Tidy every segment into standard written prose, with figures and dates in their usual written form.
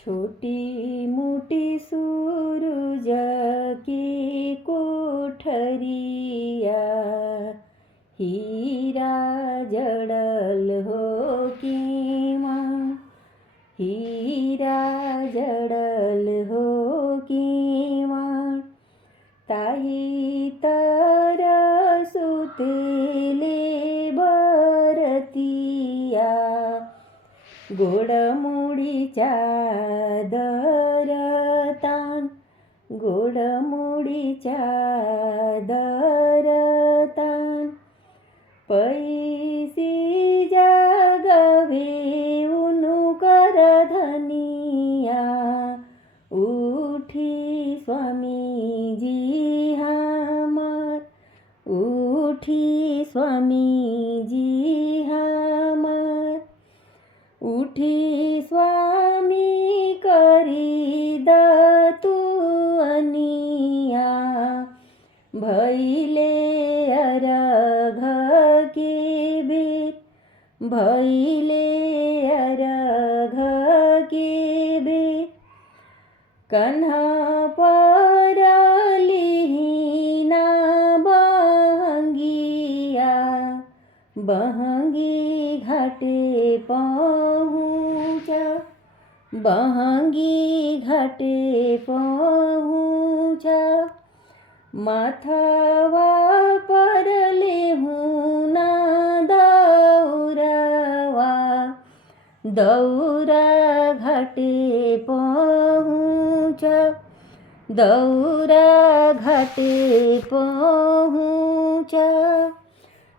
छोटी मोटी सूरज की कोठरिया, हीरा जड़ल हो कि माँ, हीरा जड़ल हो कि माँ। ताही तर सुतेले बरतिया, गोडमोडीच्या दरतान, गोडमोडीच्या दरतान। पैसी जगवे उनु कर धनिया, उठी स्वामीजी हमर, उठी स्वामीजी हमर। उठी स्वामी करी दतु अनिया, भैले अरघ के बेर, भैले अरघ के बेर। कन्हा परलिहिना बहंगिया, बहंगी घाटे पहुँचा, बहंगी घाटे पहुँचा। माथवा पर लेहुना दौरवा, दौरा घाटे पहुँचा, दौरा घाटे पहुँचा।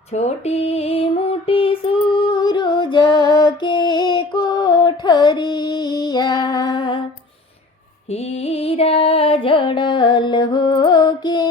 छोटी मोटी सूरज के कोठरिया, हीरा जड़ल हो के